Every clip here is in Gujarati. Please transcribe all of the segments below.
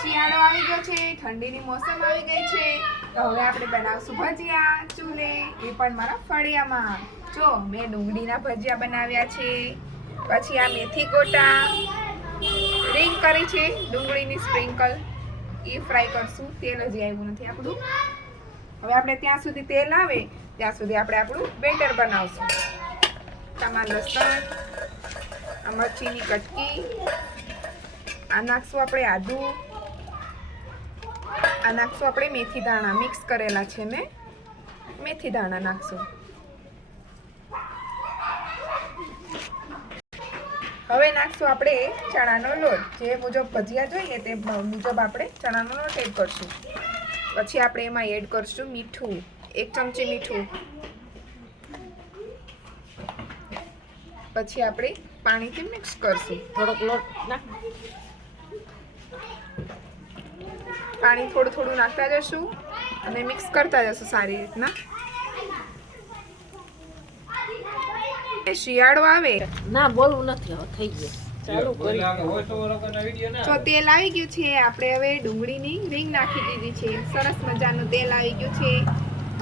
શિયાળો આવી ગયો છે, ઠંડીની મોસમ આવી ગઈ છે, તો હવે આપણે બનાવશું ભજીયા ચૂલે, એ પણ મારા ફળિયામાં. જો મેં ડુંગળીના ભજીયા બનાવ્યા છે, પછી આ મેથી ગોટા, રીંગ કરી છે ડુંગળીની સ્પ્રિંકલ, એ ફ્રાય કરશું. તેલ હજી આવ્યું નથી આપણું. હવે આપણે ત્યાં સુધી તેલ આવે ત્યાં સુધી આપણે આપણું બેટર બનાવશું. તમારું લસણ, આ મરચીની કટકી, આ નાખશું આપણે આદુ, આ નાખશું આપણે મેથી દાણા, મિક્સ કરેલા છે મેં, મેથી દાણા નાખશું. હવે નાખશું આપણે ચણાનો લોટ, જે મુજબ ભજીયા જોઈએ તે મુજબ આપણે ચણાનો લોટ એડ કરશું. પછી આપણે એમાં એડ કરશું મીઠું, 1 ચમચી મીઠું. પછી આપણે પાણીથી મિક્સ કરશું. થોડોક લોટ નાખ, પાણી થોડું થોડું નાખતા જશું અને મિક્સ કરતા જશું સારી રીતના. શિયાળો આવે ના બોલવું નથી, હવે થઈ ગયું. ચાલુ કરી. તો તેલ આવી ગયું છે, આપણે હવે ડુંગળીની રીંગ નાખી દીધી છે. સરસ મજાનું તેલ આવી ગયું છે.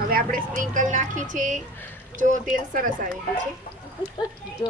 હવે આપણે સ્પ્રિંકલ નાખી છે. જો તેલ સરસ આવી ગયું છે. જો